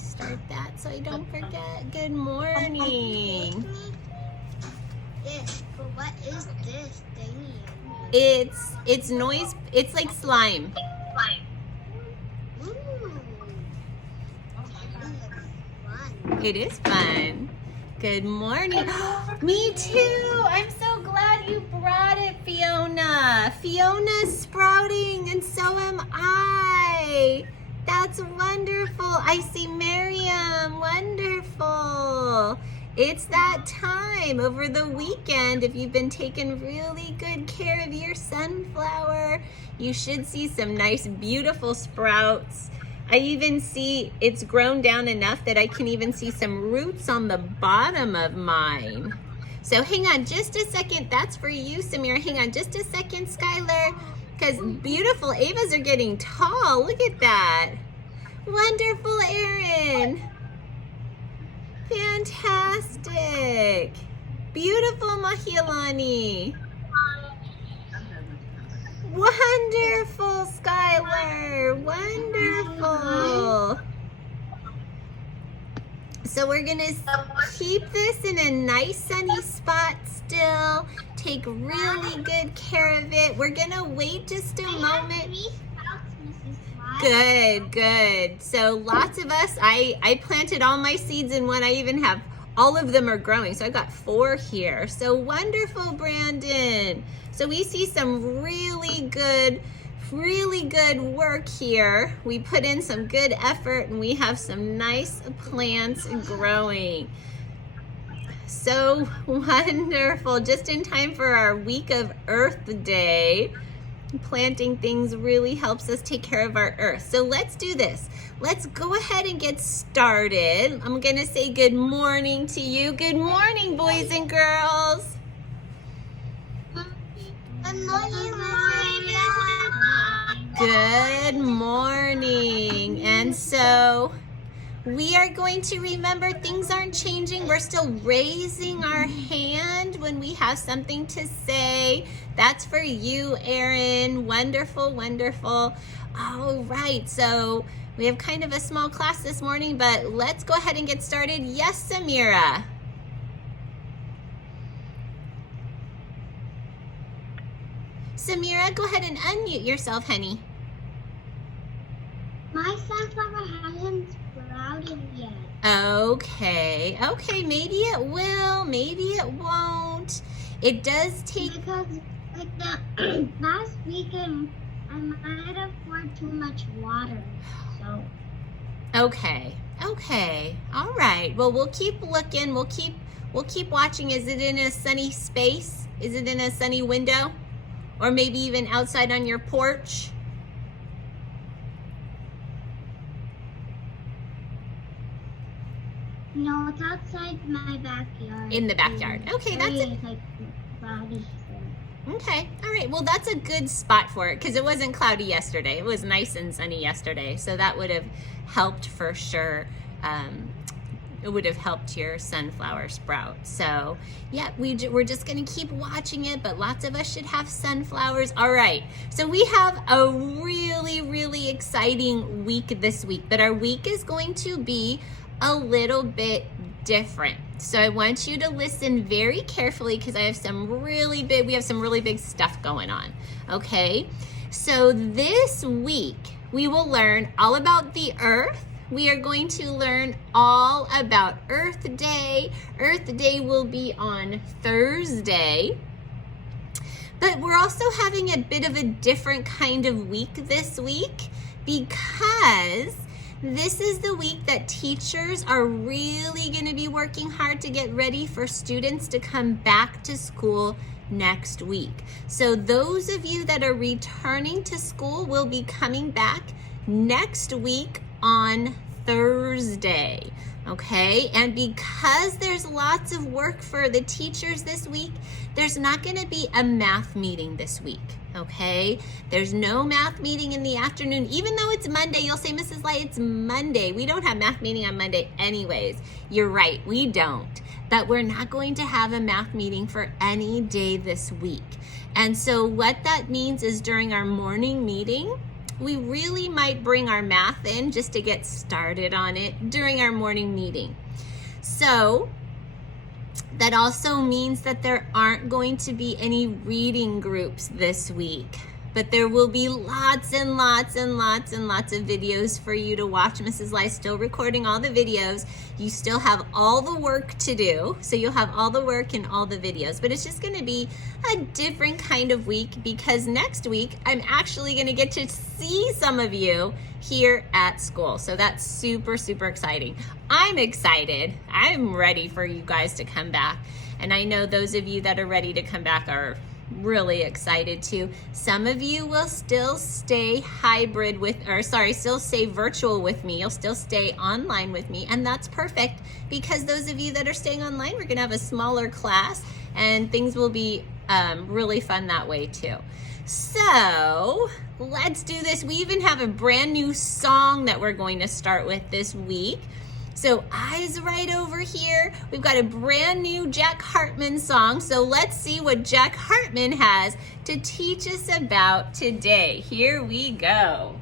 restart that so I don't forget. Good morning. But what is this thingy? It's noise. It's like slime. Ooh. Fun. It is fun. Good morning. Me too. I'm so glad you brought it, Fiona. Fiona's sprouting and so am I. That's wonderful. I see Miriam. Wonderful. It's that time over the weekend. If you've been taking really good care of your sunflower, you should see some nice, beautiful sprouts. I even see it's grown down enough that I can even see some roots on the bottom of mine. So hang on just a second. That's for you, Samira. Hang on just a second, Skylar. Because beautiful Avas are getting tall. Look at that. Wonderful, Erin. Fantastic. Beautiful, Mahilani. Wonderful, Skylar. Wonderful. So we're going to keep this in a nice sunny spot still. Take really good care of it. We're going to wait just a moment. Good, good. So lots of us, I planted all my seeds in one. I even have, all of them are growing. So I've got 4 here. So wonderful, Brandon. So we see some really good work here. We put in some good effort and we have some nice plants growing. So wonderful. Just in time for our week of Earth Day. Planting things really helps us take care of our earth. So let's do this. Let's go ahead and get started. I'm gonna say good morning to you. Good morning, boys and girls. Good morning. And so we are going to remember things aren't changing. We're still raising our hand when we have something to say. That's for you, Erin. Wonderful, wonderful. All right, so we have kind of a small class this morning, but let's go ahead and get started. Yes, Samira. Samira, go ahead and unmute yourself, honey. My sunflower hasn't sprouted yet. Okay, maybe it will, maybe it won't. It does take... Because like the last weekend, I might have poured too much water, so. Okay, all right. Well, we'll keep looking, we'll keep watching. Is it in a sunny space? Is it in a sunny window? Or maybe even outside on your porch? No, it's outside my backyard. In the backyard. Okay, that's it. Like cloudy. Okay, all right. Well, that's a good spot for it because it wasn't cloudy yesterday. It was nice and sunny yesterday, so that would have helped for sure. It would have helped your sunflower sprout. So yeah, we're just gonna keep watching it, but lots of us should have sunflowers. All right, so we have a really exciting week this week, but our week is going to be a little bit different. So I want you to listen very carefully because we have some really big stuff going on, okay? So this week, we will learn all about the earth. We are going to learn all about Earth Day. Earth Day will be on Thursday. But we're also having a bit of a different kind of week this week because this is the week that teachers are really going to be working hard to get ready for students to come back to school next week. So those of you that are returning to school will be coming back next week on Thursday, okay? And because there's lots of work for the teachers this week, there's not going to be a math meeting this week, okay? There's no math meeting in the afternoon. Even though it's Monday, you'll say, Mrs. Light, it's Monday. We don't have math meeting on Monday anyways. You're right, we don't. But we're not going to have a math meeting for any day this week. And so what that means is during our morning meeting, we really might bring our math in just to get started on it during our morning meeting. So that also means that there aren't going to be any reading groups this week, but there will be lots and lots and lots and lots of videos for you to watch. Mrs. Lai is still recording all the videos. You still have all the work to do, so you'll have all the work and all the videos, but it's just gonna be a different kind of week because next week I'm actually gonna get to see some of you here at school. So that's super, super exciting. I'm excited. I'm ready for you guys to come back. And I know those of you that are ready to come back are really excited too. Some of you will still stay still stay virtual with me. You'll still stay online with me, and that's perfect because those of you that are staying online, we're gonna have a smaller class and things will be really fun that way too. So let's do this. We even have a brand new song that we're going to start with this week. So eyes right over here. We've got a brand new Jack Hartman song. So let's see what Jack Hartman has to teach us about today. Here we go.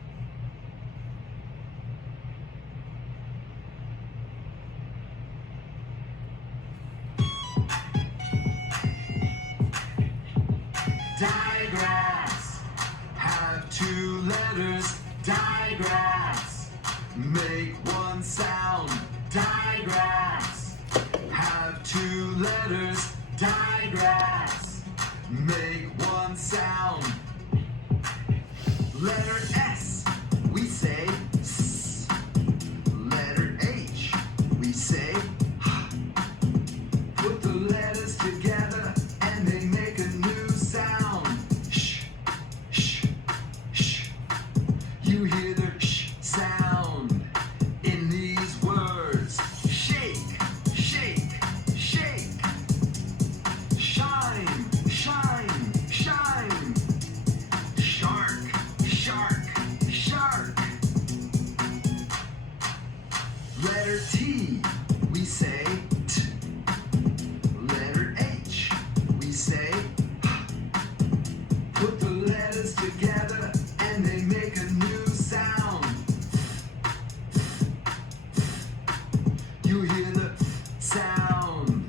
Digraphs have two letters. Digraphs make one sound. Digraphs have two letters. Digraphs make one sound. Letter S, we say S. Letter H, we say H. Put the letters together and they make a new sound. Sh, sh, sh. You hear the sh sound in these words. Shake, shake, shake. Shine, shine, shine. Shark, shark, shark. Letter T, we say T. Letter H, we say H. Put the letters together and they make a new sound. You hear the sound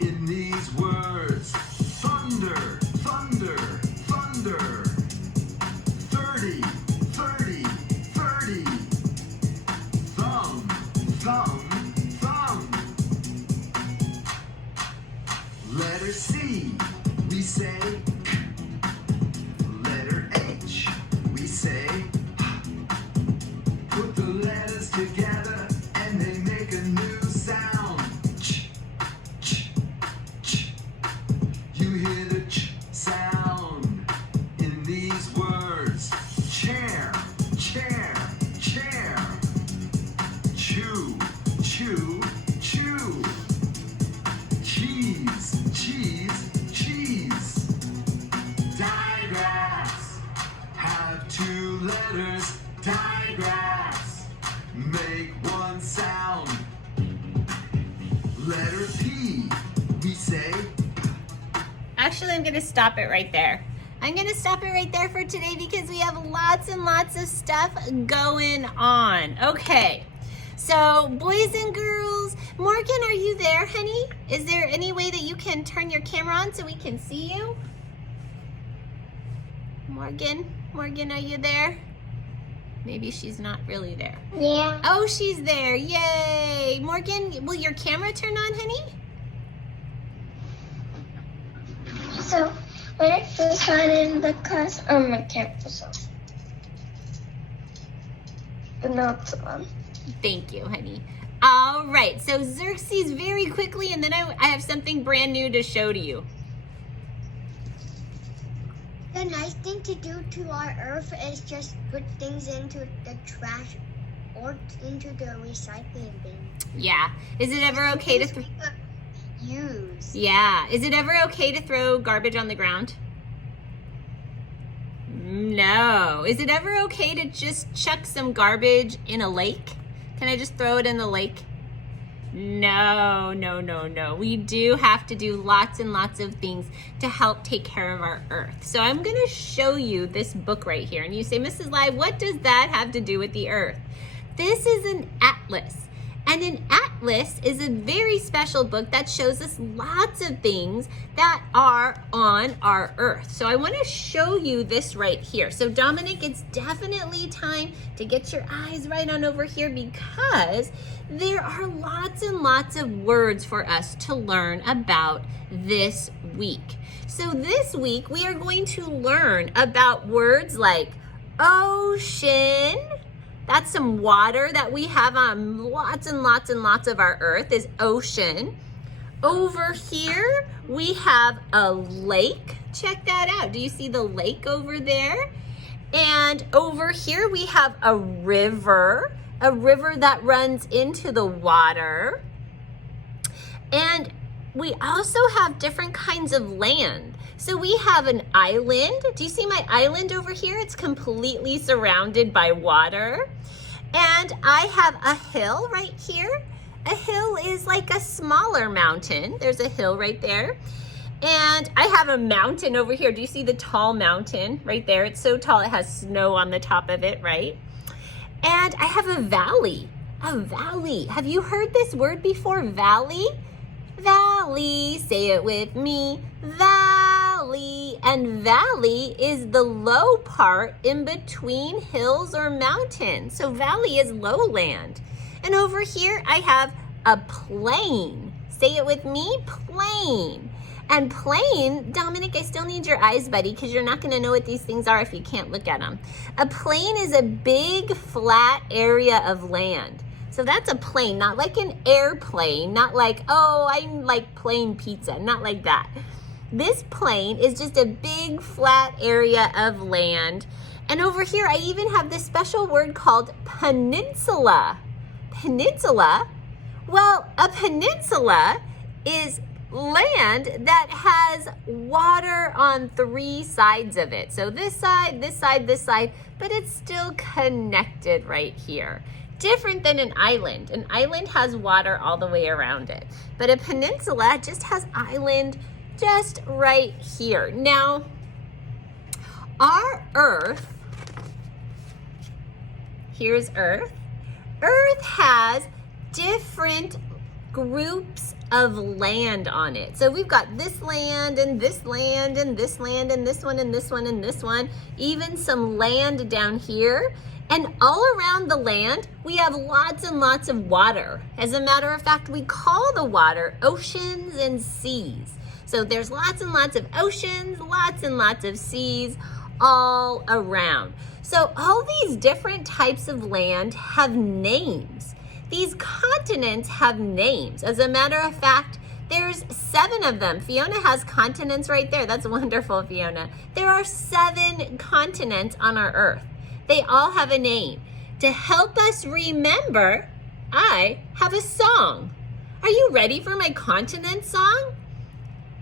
in these words. Thunder, thunder, thunder. 30, 30, 30. Thumb, thumb, thumb. Letter C, we say K. Letter H, we say H. Put the letters together and they make a new sound. Ch, ch, ch. You hear the ch sound in these words. Chair, chair, chair. Chew, chew, chew. Cheese, cheese, cheese. Digraphs have two letters. Digraphs make one sound. Letter P, we say Actually, I'm gonna stop it right there. I'm gonna stop it right there for today because we have lots and lots of stuff going on. Okay, so boys and girls, Morgan, are you there, honey? Is there any way that you can turn your camera on so we can see you? Morgan, are you there? Maybe she's not really there. Yeah. Oh, she's there, yay. Morgan, will your camera turn on, honey? So when I first got in the class, my camera was off. But now it's on. Thank you, honey. All right, so Xerxes very quickly, and then I have something brand new to show to you. The nice thing to do to our earth is just put things into the trash or into the recycling bin. Yeah. Is it ever okay to... Things we could use. Yeah. Is it ever okay to throw garbage on the ground? No. Is it ever okay to just chuck some garbage in a lake? Can I just throw it in the lake? No, no, no, no. We do have to do lots and lots of things to help take care of our earth. So I'm going to show you this book right here. And you say, Mrs. Lai, what does that have to do with the earth? This is an atlas. And an atlas is a very special book that shows us lots of things that are on our earth. So I want to show you this right here. So Dominic, it's definitely time to get your eyes right on over here because there are lots and lots of words for us to learn about this week. So this week we are going to learn about words like ocean. That's some water that we have on lots and lots and lots of our earth is ocean. Over here, we have a lake. Check that out. Do you see the lake over there? And over here, we have a river that runs into the water. And we also have different kinds of land. So we have an island. Do you see my island over here? It's completely surrounded by water. And I have a hill right here. A hill is like a smaller mountain. There's a hill right there. And I have a mountain over here. Do you see the tall mountain right there? It's so tall it has snow on the top of it, right? And I have a valley. A valley. Have you heard this word before? Valley? Valley. Say it with me. Valley. And valley is the low part in between hills or mountains. So valley is lowland. And over here I have a plain. Say it with me. Plain. And plain, Dominic, I still need your eyes, buddy, because you're not going to know what these things are if you can't look at them. A plain is a big flat area of land. So that's a plain, not like an airplane, not like, oh, I like plain pizza, not like that. This plain is just a big flat area of land. And over here, I even have this special word called peninsula. Peninsula? Well, a peninsula is land that has water on three sides of it. So this side, this side, this side, but it's still connected right here. Different than an island. An island has water all the way around it. But a peninsula just has island just right here. Now, our Earth, here's Earth. Earth has different groups of land on it. So we've got this land and this land and this land and this one and this one and this one, even some land down here. And all around the land, we have lots and lots of water. As a matter of fact, we call the water oceans and seas. So there's lots and lots of oceans, lots and lots of seas all around. So all these different types of land have names. These continents have names. As a matter of fact, there's 7 of them. Fiona has continents right there. That's wonderful, Fiona. There are 7 continents on our Earth. They all have a name. To help us remember, I have a song. Are you ready for my continent song?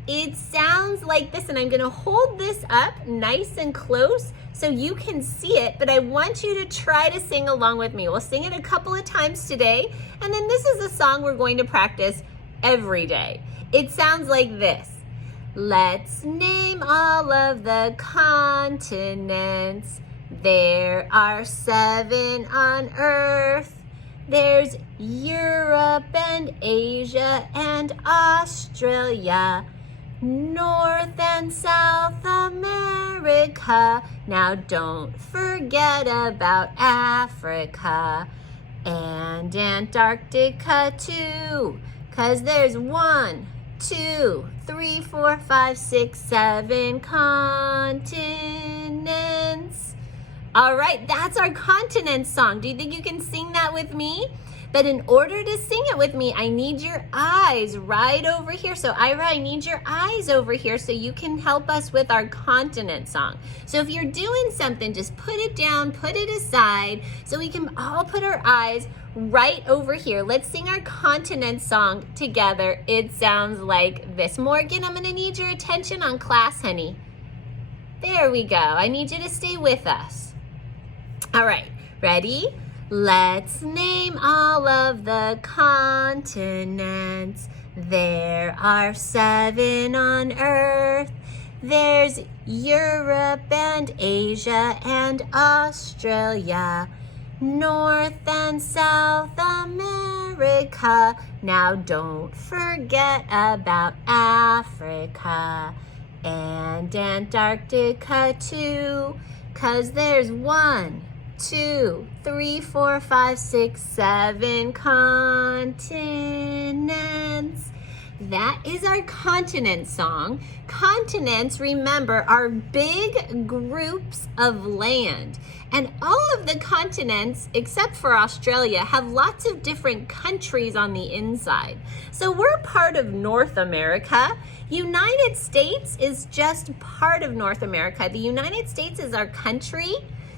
It sounds like this, and I'm gonna hold this up nice and close so you can see it, but I want you to try to sing along with me. We'll sing it a couple of times today, and then this is a song we're going to practice every day. It sounds like this. Let's name all of the continents. There are 7 on Earth. There's Europe and Asia and Australia, North and South America. Now don't forget about Africa and Antarctica too, 'cause there's 1, 2, 3, 4, 5, 6, 7 continents. All right, that's our continent song. Do you think you can sing that with me? But in order to sing it with me, I need your eyes right over here. So Ira, I need your eyes over here so you can help us with our continent song. So if you're doing something, just put it down, put it aside, so we can all put our eyes right over here. Let's sing our continent song together. It sounds like this. Morgan, I'm gonna need your attention on class, honey. There we go. I need you to stay with us. All right, ready? Let's name all of the continents. There are 7 on Earth. There's Europe and Asia and Australia, North and South America. Now don't forget about Africa and Antarctica too, 'cause there's 1, 2, 3, 4, 5, 6, 7 continents. That is our continent song. Continents, remember, are big groups of land. And all of the continents, except for Australia, have lots of different countries on the inside. So we're part of North America. United States is just part of North America. The United States is our country.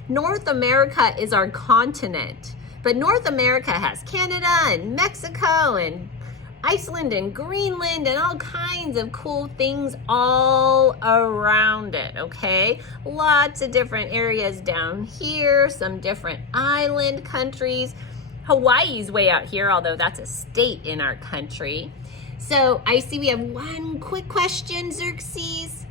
North America is our continent. But North America has Canada and Mexico and Iceland and Greenland and all kinds of cool things all around it, okay? Lots of different areas down here, some different island countries. Hawaii's way out here, although that's a state in our country. So I see we have one quick question, Xerxes.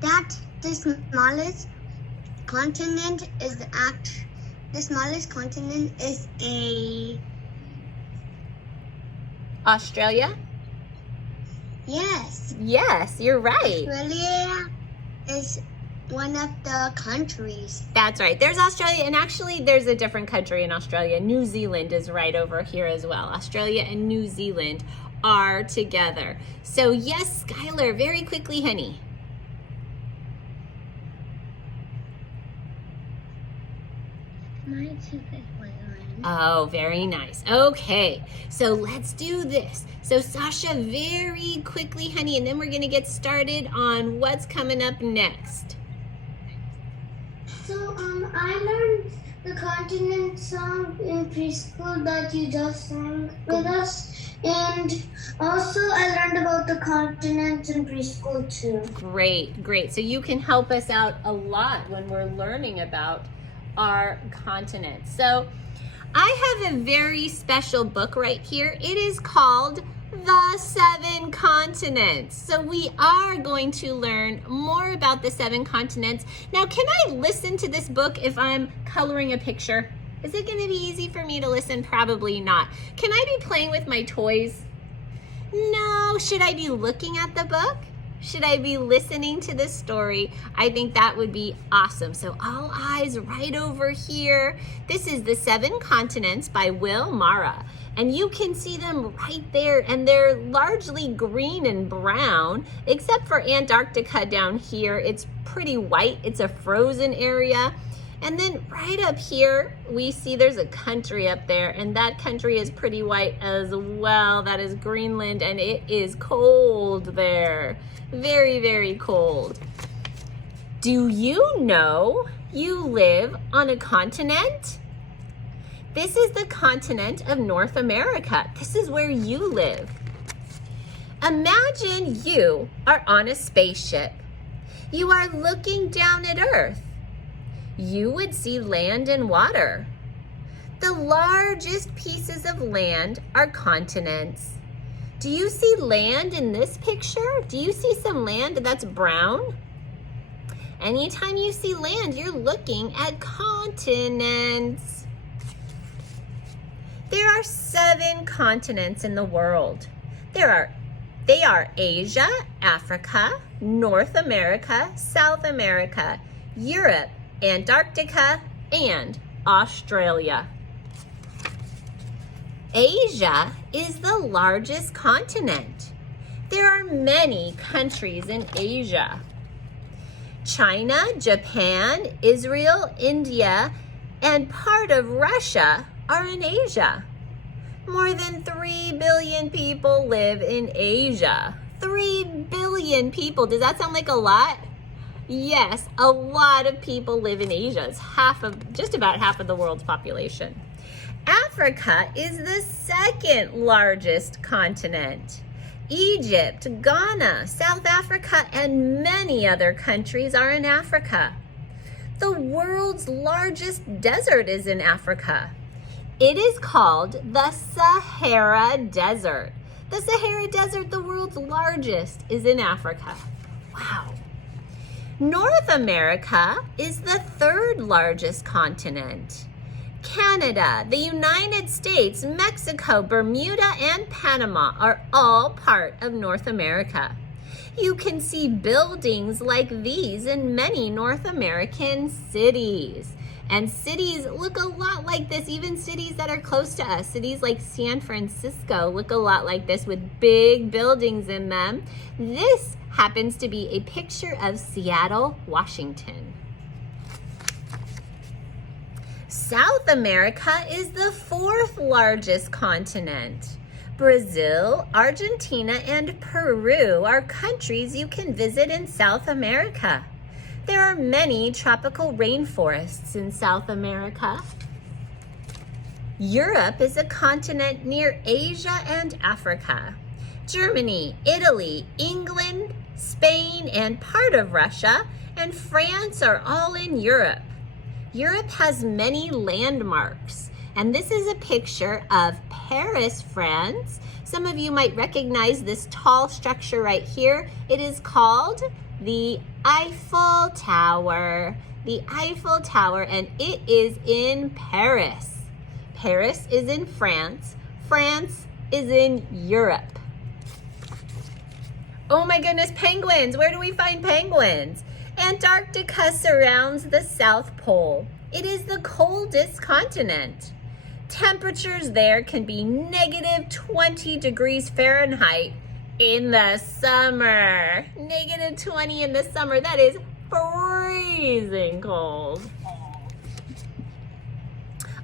That the smallest continent is the smallest continent is a Australia? yes. Yes, you're right. Australia is one of the countries. That's right. There's Australia, and actually there's a different country in Australia. New Zealand is right over here as well. Australia and New Zealand are together. So yes, Skylar, very quickly, honey. Oh, very nice. Okay, so let's do this. So Sasha, very quickly, honey, and then we're gonna get started on what's coming up next. So, I learned the continent song in preschool that you just sang with us. And also I learned about the continents in preschool too. Great, great. So you can help us out a lot when we're learning about our continents. So I have a very special book right here. It is called The 7 Continents. So we are going to learn more about the 7 continents. Now, can I listen to this book if I'm coloring a picture? Is it going to be easy for me to listen? Probably not. Can I be playing with my toys? No. Should I be looking at the book? Should I be listening to this story? I think that would be awesome. So all eyes right over here. This is The 7 Continents by Will Mara. And you can see them right there, and they're largely green and brown, except for Antarctica down here. It's pretty white. It's a frozen area. And then right up here, we see there's a country up there, and that country is pretty white as well. That is Greenland, and it is cold there. Very, very cold. Do you know you live on a continent? This is the continent of North America. This is where you live. Imagine you are on a spaceship. You are looking down at Earth. You would see land and water. The largest pieces of land are continents. Do you see land in this picture? Do you see some land that's brown? Anytime you see land, you're looking at continents. There are 7 continents in the world. They are Asia, Africa, North America, South America, Europe, Antarctica, and Australia. Asia is the largest continent. There are many countries in Asia. China, Japan, Israel, India, and part of Russia are in Asia. More than 3 billion people live in Asia. 3 billion people. Does that sound like a lot? Yes, a lot of people live in Asia. It's just about half of the world's population. Africa is the second largest continent. Egypt, Ghana, South Africa, and many other countries are in Africa. The world's largest desert is in Africa. It is called the Sahara Desert. The Sahara Desert, the world's largest, is in Africa. Wow. North America is the third largest continent. Canada, the United States, Mexico, Bermuda, and Panama are all part of North America. You can see buildings like these in many North American cities. And cities look a lot like this, even cities that are close to us. Cities like San Francisco look a lot like this with big buildings in them. This happens to be a picture of Seattle, Washington. South America is the fourth largest continent. Brazil, Argentina, and Peru are countries you can visit in South America. There are many tropical rainforests in South America. Europe is a continent near Asia and Africa. Germany, Italy, England, Spain, and part of Russia, and France are all in Europe. Europe has many landmarks, and this is a picture of Paris, France. Some of you might recognize this tall structure right here. It is called the Eiffel Tower. The Eiffel Tower, and it is in Paris. Paris is in France. France is in Europe. Oh my goodness, penguins! Where do we find penguins? Antarctica surrounds the South Pole. It is the coldest continent. Temperatures there can be negative 20 degrees Fahrenheit in the summer. Negative 20 in the summer. That is freezing cold.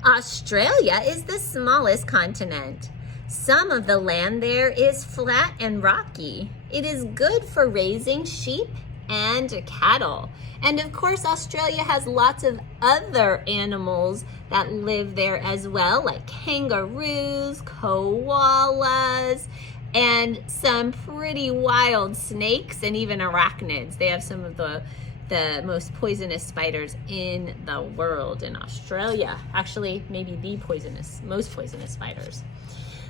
Australia is the smallest continent. Some of the land there is flat and rocky. It is good for raising sheep and cattle. And of course, Australia has lots of other animals that live there as well, like kangaroos, koalas, and some pretty wild snakes and even arachnids. They have some of the most poisonous spiders in the world in Australia. Actually, maybe the most poisonous spiders.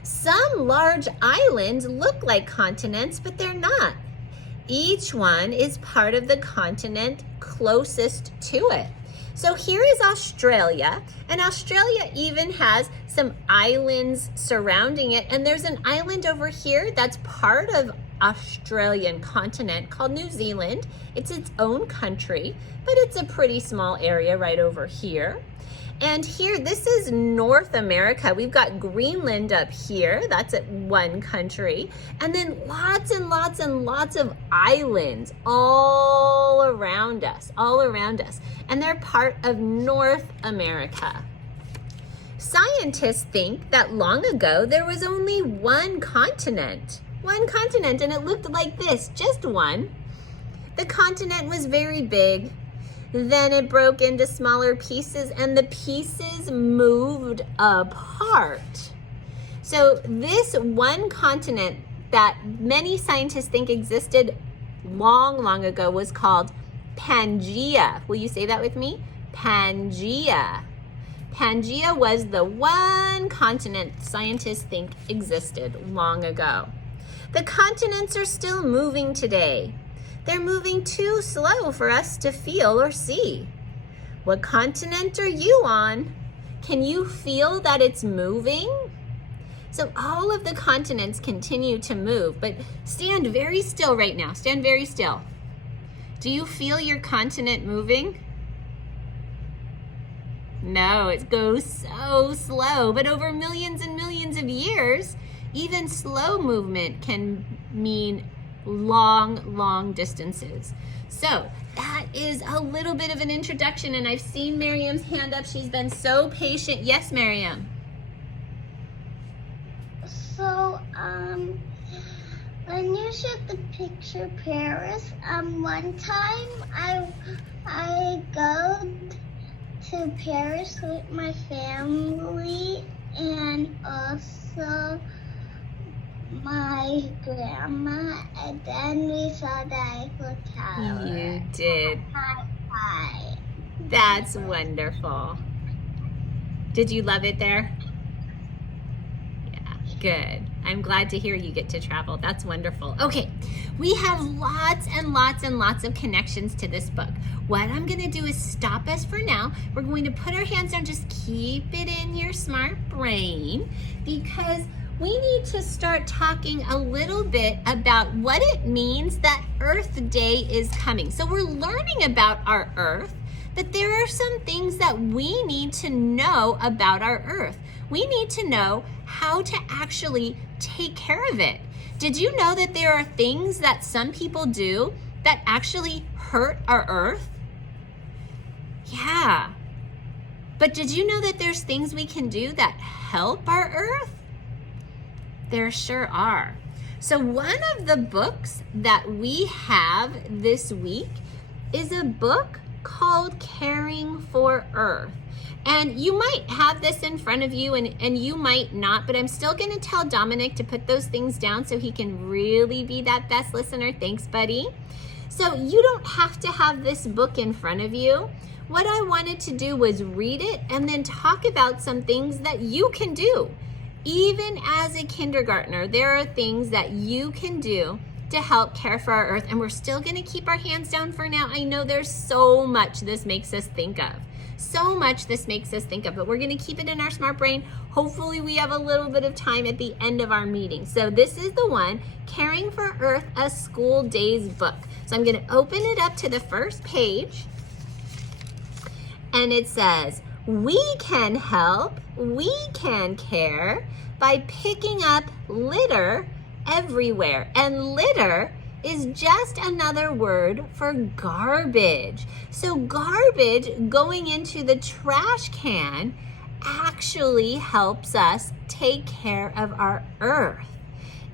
Some large islands look like continents, but they're not. Each one is part of the continent closest to it. So here is Australia, and Australia even has some islands surrounding it, and there's an island over here that's part of Australian continent called New Zealand. It's its own country, but it's a pretty small area right over here. And here, this is North America. We've got Greenland up here. That's at one country. And then lots and lots and lots of islands all around us, And they're part of North America. Scientists think that long ago there was only one continent, and it looked like this, just one. The continent was very big. Then it broke into smaller pieces, and the pieces moved apart. So this one continent that many scientists think existed long, long ago was called Pangaea. Will you say that with me? Pangaea. Pangaea was the one continent scientists think existed long ago. The continents are still moving today. They're moving too slow for us to feel or see. What continent are you on? Can you feel that it's moving? So all of the continents continue to move, but stand very still right now. Stand very still. Do you feel your continent moving? No, it goes so slow, but over millions and millions of years, even slow movement can mean long distances. So that is a little bit of an introduction, and I've seen Miriam's hand up. She's been so patient. Yes, Miriam. So, when you showed the picture Paris, one time I go to Paris with my family, and also my grandma, and then we saw the Eiffel Tower. You did. Hi. That's wonderful. Did you love it there? Yeah, good. I'm glad to hear you get to travel. That's wonderful. Okay, we have lots and lots and lots of connections to this book. What I'm going to do is stop us for now. We're going to put our hands down. Just keep it in your smart brain because we need to start talking a little bit about what it means that Earth Day is coming. So we're learning about our Earth, but there are some things that we need to know about our Earth. We need to know how to actually take care of it. Did you know that there are things that some people do that actually hurt our Earth? Yeah. But did you know that there's things we can do that help our Earth? There sure are. So one of the books that we have this week is a book called Caring for Earth. And you might have this in front of you and you might not, but I'm still going to tell Dominic to put those things down so he can really be that best listener. Thanks, buddy. So you don't have to have this book in front of you. What I wanted to do was read it and then talk about some things that you can do. Even as a kindergartner, there are things that you can do to help care for our Earth. And we're still going to keep our hands down for now. I know there's so much this makes us think of. So much this makes us think of, but we're going to keep it in our smart brain. Hopefully we have a little bit of time at the end of our meeting. So this is the one, Caring for Earth, a School Days book. So I'm going to open it up to the first page. And it says, we can help, we can care by picking up litter everywhere. And litter is just another word for garbage. So garbage going into the trash can actually helps us take care of our Earth.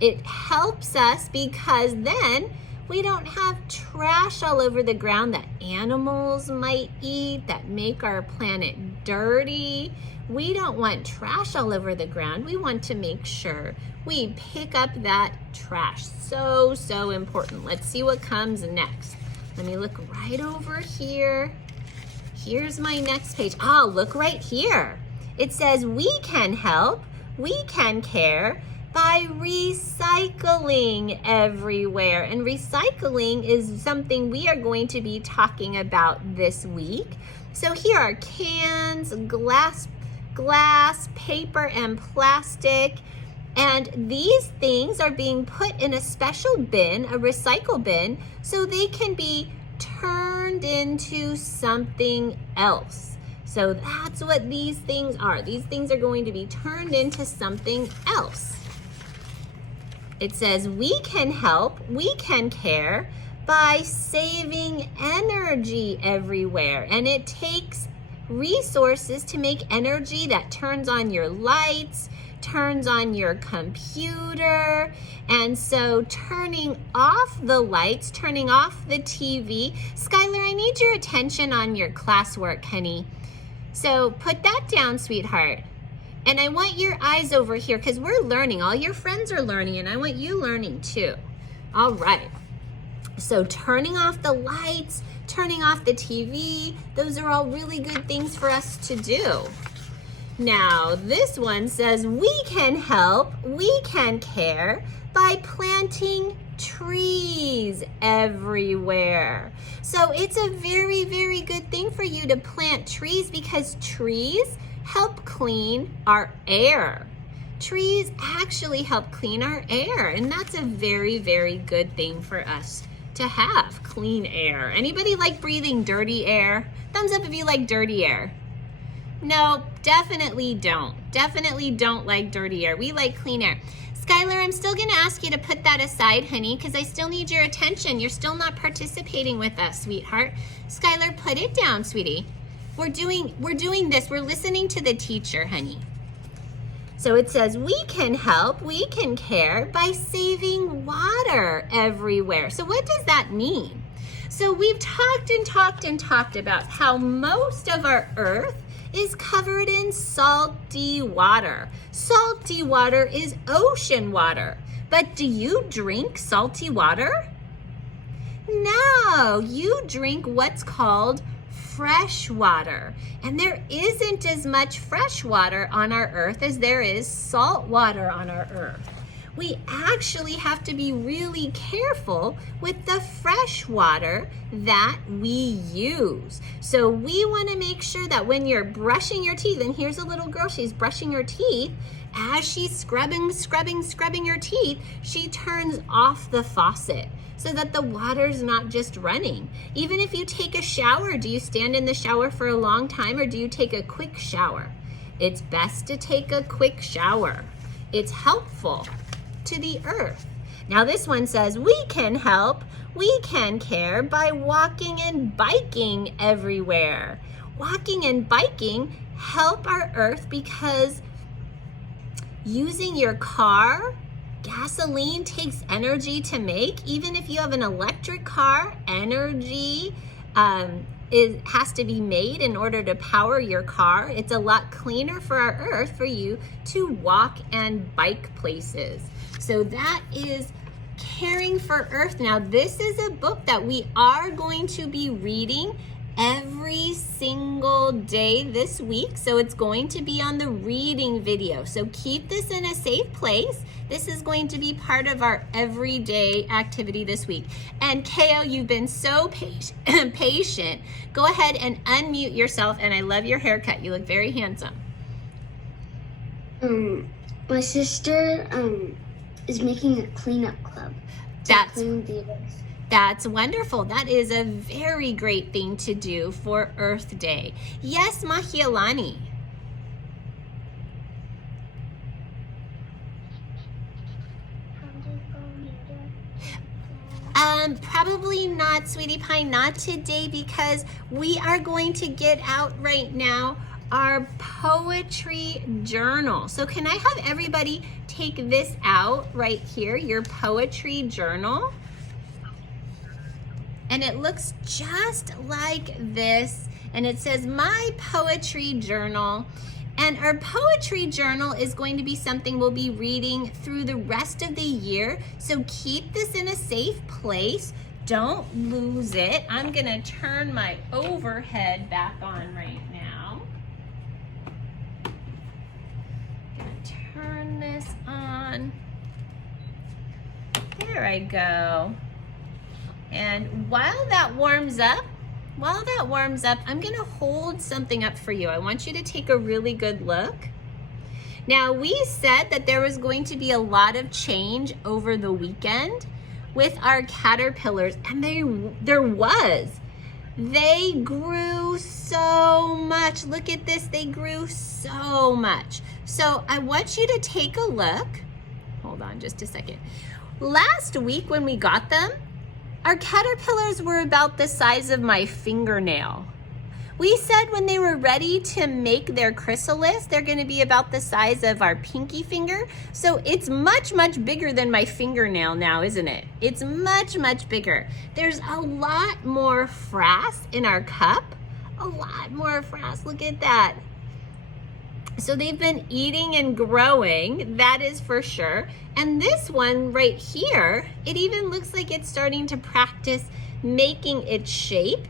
It helps us because then we don't have trash all over the ground that animals might eat that make our planet dirty. We don't want trash all over the ground. We want to make sure we pick up that trash. So, so important. Let's see what comes next. Let me look right over here. Here's my next page. Oh, look right here. It says we can help, we can care by recycling everywhere. And recycling is something we are going to be talking about this week. So here are cans, glass, paper, and plastic. And these things are being put in a special bin, a recycle bin, so they can be turned into something else. So that's what these things are. These things are going to be turned into something else. It says we can help, we can care by saving energy everywhere. And it takes resources to make energy that turns on your lights, turns on your computer. And so turning off the lights, turning off the TV. Skylar, I need your attention on your classwork, honey. So put that down, sweetheart. And I want your eyes over here because we're learning. All your friends are learning and I want you learning too. All right. So turning off the lights, turning off the TV, those are all really good things for us to do. Now, this one says we can help, we can care by planting trees everywhere. So it's a very, very good thing for you to plant trees because trees help clean our air. Trees actually help clean our air, and that's a very, very good thing for us to have, clean air. Anybody like breathing dirty air? Thumbs up if you like dirty air. No, definitely don't. Definitely don't like dirty air. We like clean air. Skylar, I'm still gonna ask you to put that aside, honey, because I still need your attention. You're still not participating with us, sweetheart. Skylar, put it down, sweetie. We're doing this. We're listening to the teacher, honey. So it says we can help, we can care by saving water everywhere. So what does that mean? So we've talked about how most of our Earth is covered in salty water. Salty water is ocean water. But do you drink salty water? No, you drink what's called fresh water. And there isn't as much fresh water on our earth as there is salt water on our earth. We actually have to be really careful with the fresh water that we use. So we want to make sure that when you're brushing your teeth, and here's a little girl, she's brushing her teeth, as she's scrubbing her teeth, she turns off the faucet so that the water's not just running. Even if you take a shower, do you stand in the shower for a long time or do you take a quick shower? It's best to take a quick shower. It's helpful to the earth. Now this one says we can help, we can care by walking and biking everywhere. Walking and biking help our earth because using your car, gasoline takes energy to make. Even if you have an electric car, energy has to be made in order to power your car. It's a lot cleaner for our earth for you to walk and bike places. So that is Caring for Earth. Now this is a book that we are going to be reading every single day this week. So it's going to be on the reading video. So keep this in a safe place. This is going to be part of our everyday activity this week. And Ko, you've been so patient. Go ahead and unmute yourself. And I love your haircut. You look very handsome. My sister is making a cleanup club. That's wonderful. That is a very great thing to do for Earth Day. Yes, Mahialani. Probably not, Sweetie Pie, not today because we are going to get out right now our poetry journal. So can I have everybody take this out right here, your poetry journal? And it looks just like this. And it says, my poetry journal. And our poetry journal is going to be something we'll be reading through the rest of the year. So keep this in a safe place. Don't lose it. I'm gonna turn my overhead back on right now. Gonna turn this on. There I go. And while that warms up, I'm gonna hold something up for you. I want you to take a really good look. Now, we said that there was going to be a lot of change over the weekend with our caterpillars, and there was. They grew so much. Look at this, they grew so much. So I want you to take a look. Hold on just a second. Last week when we got them, our caterpillars were about the size of my fingernail. We said when they were ready to make their chrysalis, they're gonna be about the size of our pinky finger. So it's much, much bigger than my fingernail now, isn't it? It's much, much bigger. There's a lot more frass in our cup. A lot more frass, look at that. So they've been eating and growing, that is for sure. And this one right here, it even looks like it's starting to practice making its shape.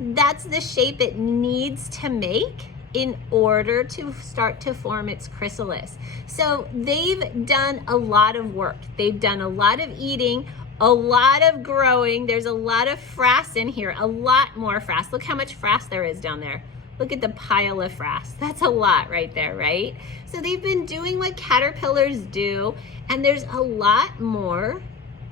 That's the shape it needs to make in order to start to form its chrysalis. So they've done a lot of work. They've done a lot of eating, a lot of growing. There's a lot of frass in here, a lot more frass. Look how much frass there is down there. Look at the pile of frass. That's a lot right there, right? So they've been doing what caterpillars do, and there's a lot more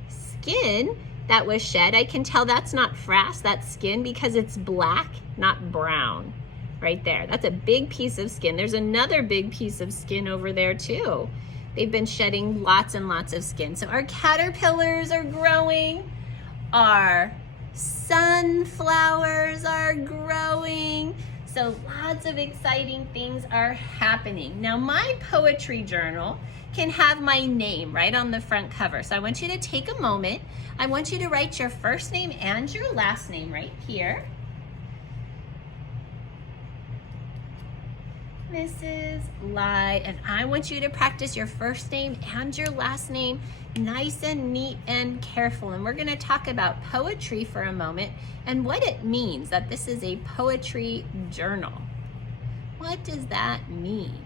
skin that was shed. I can tell that's not frass, that's skin, because it's black, not brown. Right there, that's a big piece of skin. There's another big piece of skin over there too. They've been shedding lots and lots of skin. So our caterpillars are growing, our sunflowers are growing. So lots of exciting things are happening. Now my poetry journal can have my name right on the front cover. So I want you to take a moment. I want you to write your first name and your last name right here. Mrs. Lai, and I want you to practice your first name and your last name nice and neat and careful. And we're going to talk about poetry for a moment and what it means that this is a poetry journal. What does that mean?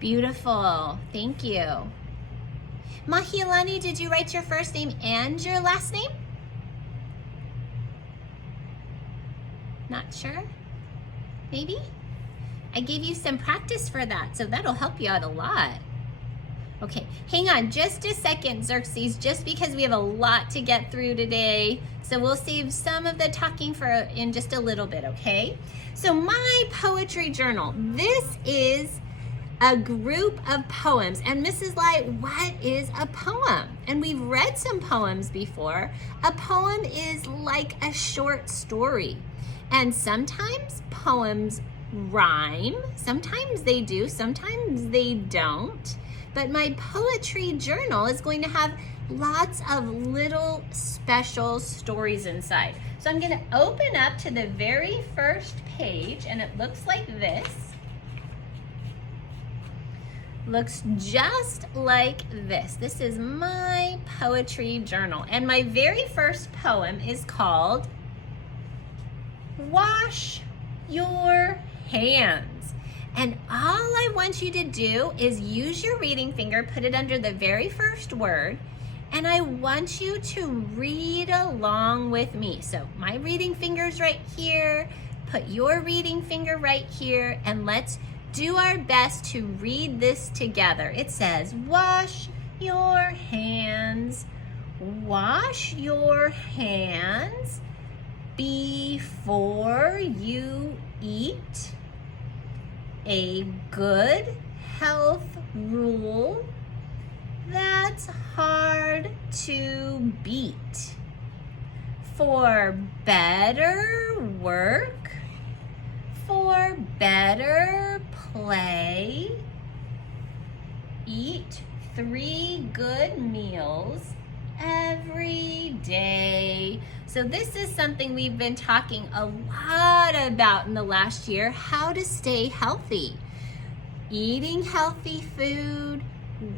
Beautiful. Thank you. Mahilani, did you write your first name and your last name? Not sure? Maybe? I gave you some practice for that, so that'll help you out a lot. Okay, hang on just a second, Xerxes, just because we have a lot to get through today. So we'll save some of the talking for in just a little bit, okay? So my poetry journal, this is a group of poems. And Mrs. Lai, what is a poem? And we've read some poems before. A poem is like a short story. And sometimes poems rhyme. Sometimes they do, sometimes they don't. But my poetry journal is going to have lots of little special stories inside. So I'm going to open up to the very first page, and it looks like this. Looks just like this. This is my poetry journal. And my very first poem is called Wash Your Hands. And all I want you to do is use your reading finger, put it under the very first word, and I want you to read along with me. So my reading finger's right here, put your reading finger right here, and let's do our best to read this together. It says, wash your hands, wash your hands before you eat. A good health rule that's hard to beat. For better work, for better play, eat 3 good meals every day. So this is something we've been talking a lot about in the last year, how to stay healthy. Eating healthy food,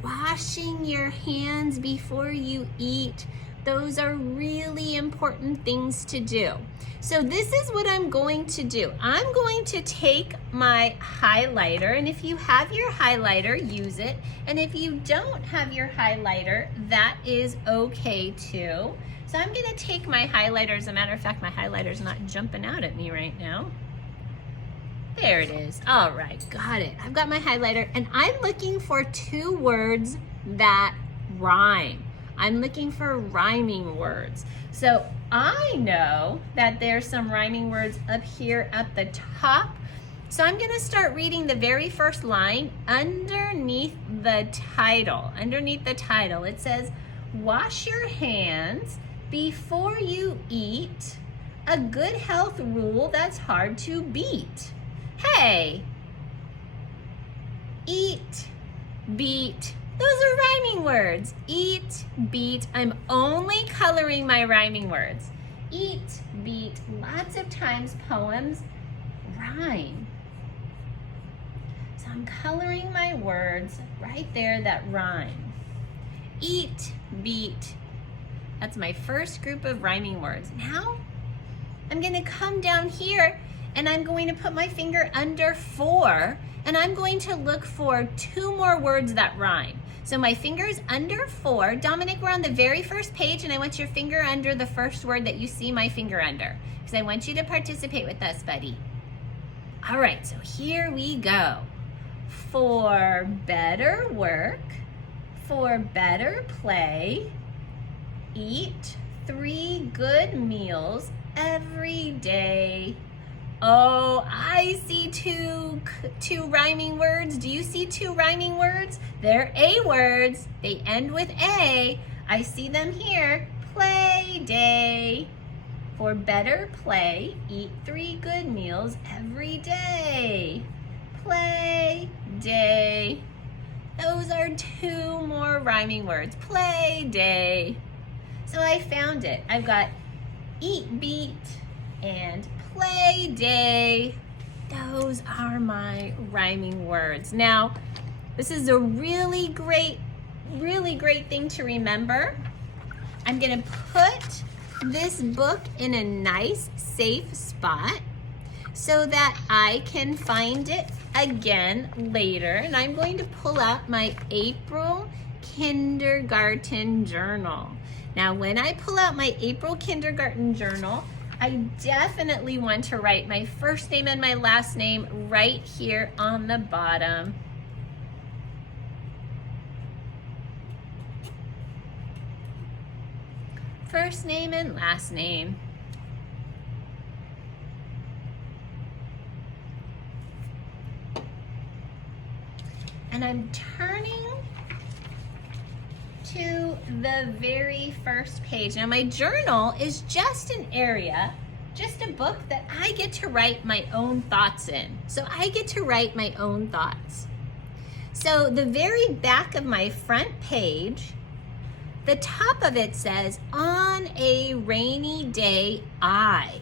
washing your hands before you eat, those are really important things to do. So this is what I'm going to do. I'm going to take my highlighter, and if you have your highlighter, use it. And if you don't have your highlighter, that is okay too. So I'm gonna take my highlighter. As a matter of fact, my highlighter's not jumping out at me right now. There it is. All right, got it. I've got my highlighter, and I'm looking for 2 words that rhyme. I'm looking for rhyming words. So I know that there's some rhyming words up here at the top. So I'm gonna start reading the very first line underneath the title. Underneath the title, it says, wash your hands before you eat. A good health rule that's hard to beat. Hey, eat, beat. Those are rhyming words. Eat, beat. I'm only coloring my rhyming words. Eat, beat. Lots of times poems rhyme. So I'm coloring my words right there that rhyme. Eat, beat. That's my first group of rhyming words. Now I'm going to come down here and I'm going to put my finger under 4, and I'm going to look for 2 more words that rhyme. So my finger's under 4. Dominic, we're on the very first page, and I want your finger under the first word that you see my finger under, because I want you to participate with us, buddy. All right, so here we go. For better work, for better play, eat 3 good meals every day. Oh, I see two rhyming words. Do you see 2 rhyming words? They're A words. They end with A. I see them here. Play day. For better play, eat 3 good meals every day. Play day. Those are 2 more rhyming words. Play day. So I found it. I've got eat beat and play day. Those are my rhyming words. Now, this is a really great thing to remember. I'm gonna put this book in a nice, safe spot so that I can find it again later. And I'm going to pull out my April Kindergarten Journal. Now, when I pull out my April Kindergarten Journal, I definitely want to write my first name and my last name right here on the bottom. First name and last name. And I'm turning to the very first page. Now my journal is just an area, just a book that I get to write my own thoughts in. So I get to write my own thoughts. So the very back of my front page, the top of it says, on a rainy day, I.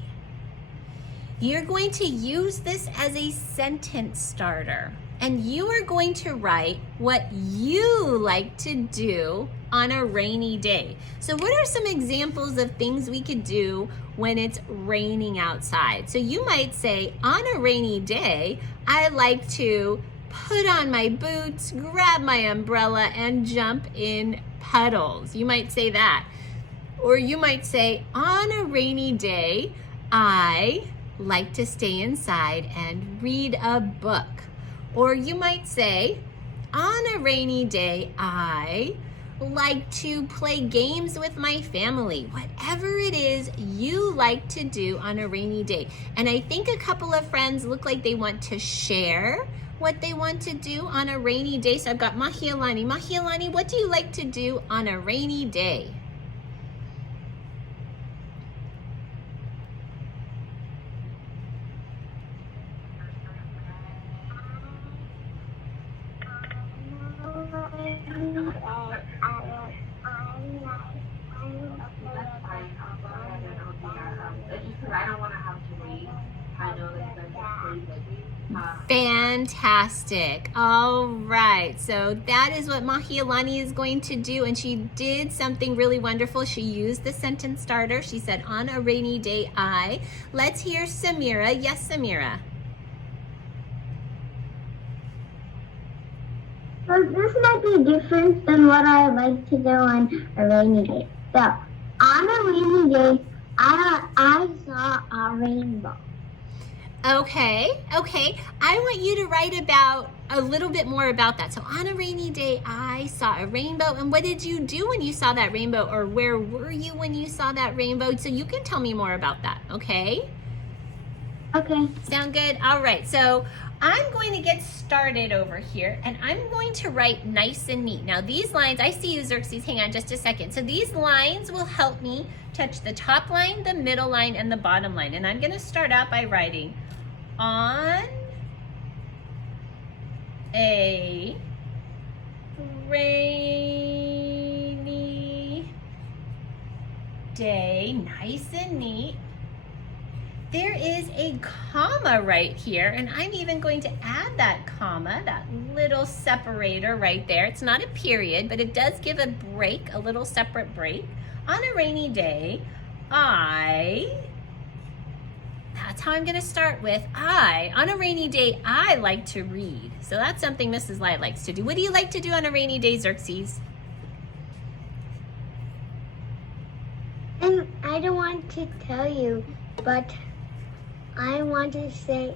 You're going to use this as a sentence starter, and you are going to write what you like to do on a rainy day. So what are some examples of things we could do when it's raining outside? So you might say, on a rainy day, I like to put on my boots, grab my umbrella, and jump in puddles. You might say that. Or you might say, on a rainy day, I like to stay inside and read a book. Or you might say, on a rainy day, I like to play games with my family. Whatever it is you like to do on a rainy day. And I think a couple of friends look like they want to share what they want to do on a rainy day. So I've got Mahialani. Mahialani, what do you like to do on a rainy day? Fantastic. All right. So that is what Mahialani is going to do. And she did something really wonderful. She used the sentence starter. She said, on a rainy day, I. Let's hear Samira. Yes, Samira. So this might be different than what I like to do on a rainy day. So, on a rainy day, I saw a rainbow. Okay. I want you to write about a little bit more about that. So on a rainy day, I saw a rainbow. And what did you do when you saw that rainbow? Or where were you when you saw that rainbow? So you can tell me more about that, okay? Okay. Sound good? All right. So I'm going to get started over here, and I'm going to write nice and neat. Now these lines, I see you, Xerxes, hang on just a second. So these lines will help me touch the top line, the middle line, and the bottom line. And I'm gonna start out by writing on a rainy day, nice and neat. There is a comma right here, and I'm even going to add that comma, that little separator right there. It's not a period, but it does give a break, a little separate break. On a rainy day, that's how I'm gonna start with on a rainy day, I like to read. So that's something Mrs. Light likes to do. What do you like to do on a rainy day, Xerxes? And I don't want to tell you, but I want to say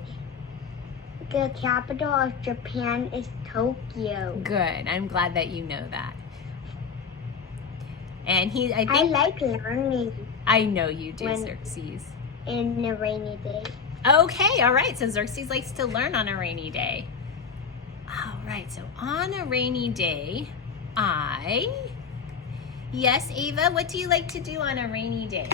the capital of Japan is Tokyo. Good, I'm glad that you know that. And I like learning. I know you do, Xerxes. In a rainy day. Okay, all right, so Xerxes likes to learn on a rainy day. All right, so on a rainy day, yes, Ava, what do you like to do on a rainy day?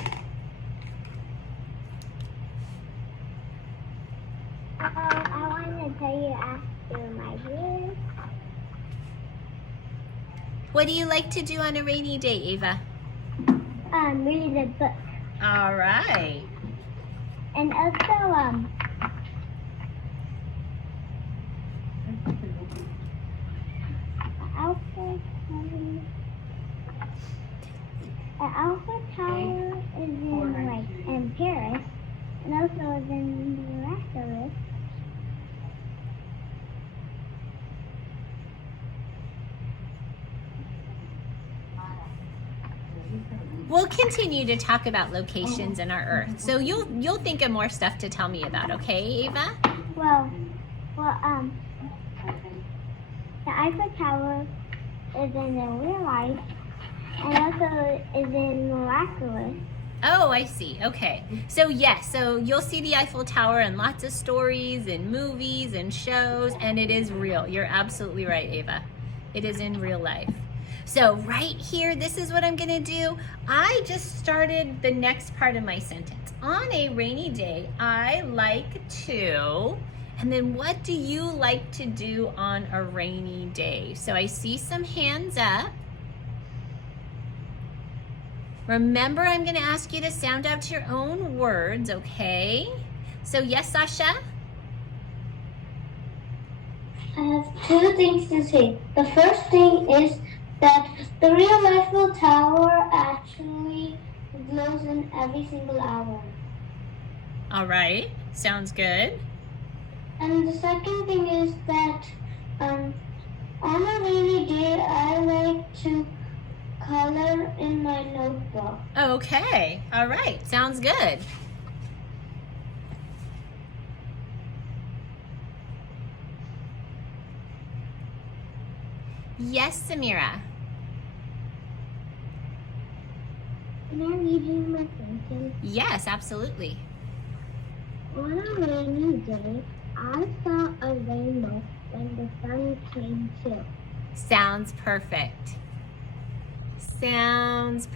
I want to tell you after my year. What do you like to do on a rainy day, Ava? Read a book. All right. And also, Eiffel Tower is in Paris, and also is in Los Angeles. We'll continue to talk about locations in our Earth. So you'll think of more stuff to tell me about, okay, Ava? Well, the Eiffel Tower is in real life, and also is in Miraculous. Oh, I see. Okay. So yes, so you'll see the Eiffel Tower in lots of stories and movies and shows, and it is real. You're absolutely right, Ava. It is in real life. So right here, this is what I'm gonna do. I just started the next part of my sentence. On a rainy day, I like to, and then what do you like to do on a rainy day? So I see some hands up. Remember, I'm gonna ask you to sound out your own words, okay? So yes, Sasha? I have two things to say. The first thing is that the real Eiffel Tower actually glows in every single hour. All right, sounds good. And the second thing is that on a rainy day, I like to color in my notebook. Okay, all right, sounds good. Yes, Samira. Can I read you my sentence? Yes, absolutely. On a rainy day, I saw a rainbow when the sun came too. Sounds perfect. Sounds